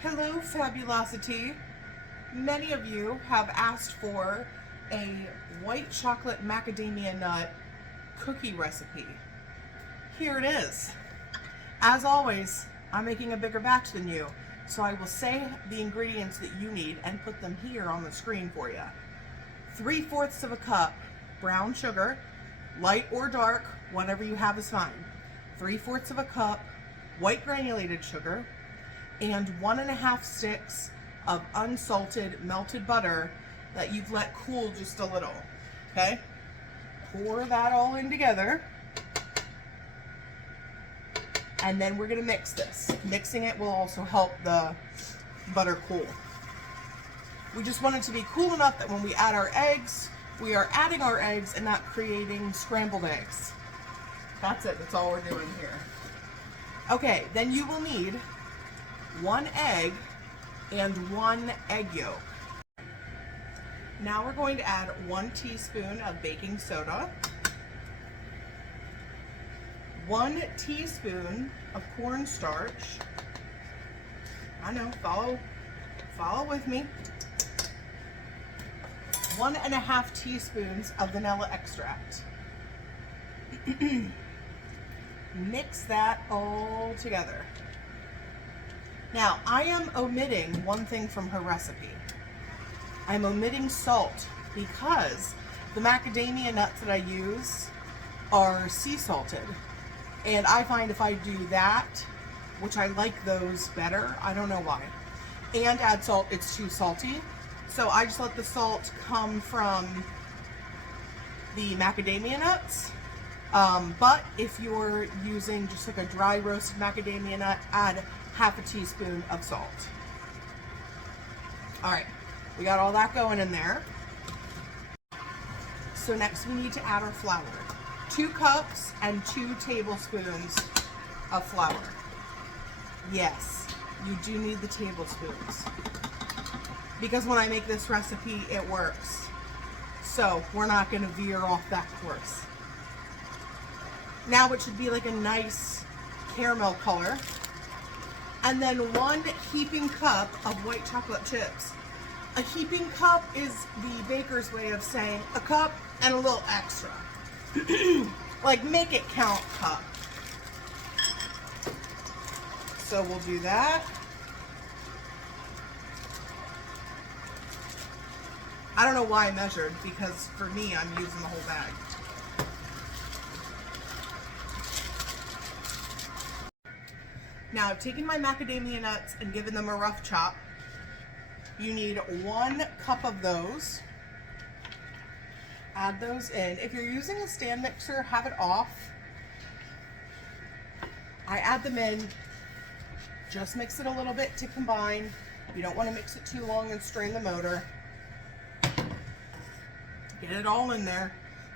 Hello, Fabulosity. Many of you have asked for a white chocolate macadamia nut cookie recipe. Here it is. As always, I'm making a bigger batch than you, so I will say the ingredients that you need and put them here on the screen for you. 3/4 of a cup brown sugar, light or dark, whatever you have is fine. 3/4 of a cup white granulated sugar, and 1.5 sticks of unsalted melted butter that you've let cool just a little. Okay? Pour that all in together. And then we're going to mix this. Mixing it will also help the butter cool. We just want it to be cool enough that when we add our eggs, we are adding our eggs and not creating scrambled eggs. That's it. That's all we're doing here. Okay, then you will need 1 egg and 1 egg yolk. Now we're going to add 1 teaspoon of baking soda, 1 teaspoon of cornstarch. I know, follow with me. 1.5 teaspoons of vanilla extract. Mix that all together. Now, I am omitting one thing from her recipe. I'm omitting salt because the macadamia nuts that I use are sea salted. And I find if I do that, which I like those better, I don't know why, and add salt, it's too salty. So I just let the salt come from the macadamia nuts. But if you're using just like a dry roasted macadamia nut, add 1/2 teaspoon of salt. All right, we got all that going in there. So next we need to add our flour. 2 cups and 2 tablespoons of flour. Yes, you do need the tablespoons, because when I make this recipe, it works. So we're not going to veer off that course. Now it should be like a nice caramel color. And then 1 heaping cup of white chocolate chips. A heaping cup is the baker's way of saying a cup and a little extra. Like make it count cup. So we'll do that. I don't know why I measured, because for me, I'm using the whole bag. Now, I've taken my macadamia nuts and given them a rough chop. You need 1 cup of those. Add those in. If you're using a stand mixer, have it off. I add them in. Just mix it a little bit to combine. You don't want to mix it too long and strain the motor. Get it all in there.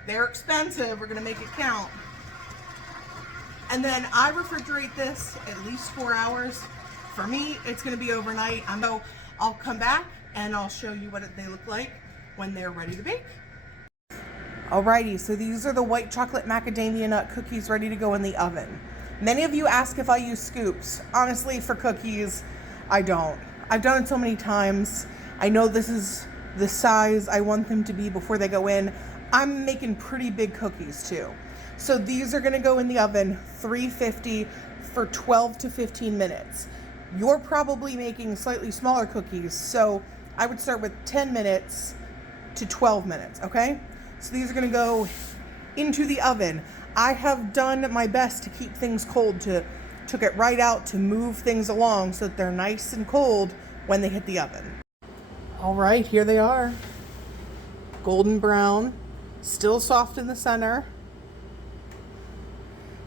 They're expensive. We're going to make it count. And then I refrigerate this at least 4 hours. For me, it's going to be overnight. So I'll come back and I'll show you what they look like when they're ready to bake. Alrighty, so these are the white chocolate macadamia nut cookies ready to go in the oven. Many of you ask if I use scoops. Honestly, for cookies, I don't. I've done it so many times. I know this is the size I want them to be before they go in. I'm making pretty big cookies too. So these are going to go in the oven 350 for 12 to 15 minutes. You're probably making slightly smaller cookies, so I would start with 10 minutes to 12 minutes, okay? So these are going to go into the oven. I have done my best to keep things cold, took it right out to move things along so that they're nice and cold when they hit the oven. All right, here they are. Golden brown, still soft in the center.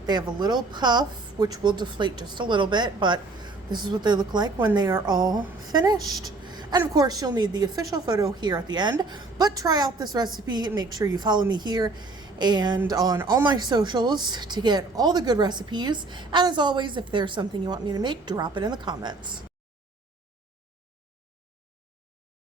They have a little puff, which will deflate just a little bit, but this is what they look like when they are all finished. And of course, you'll need the official photo here at the end, but try out this recipe. Make sure you follow me here and on all my socials to get all the good recipes. And as always, if there's something you want me to make, drop it in the comments.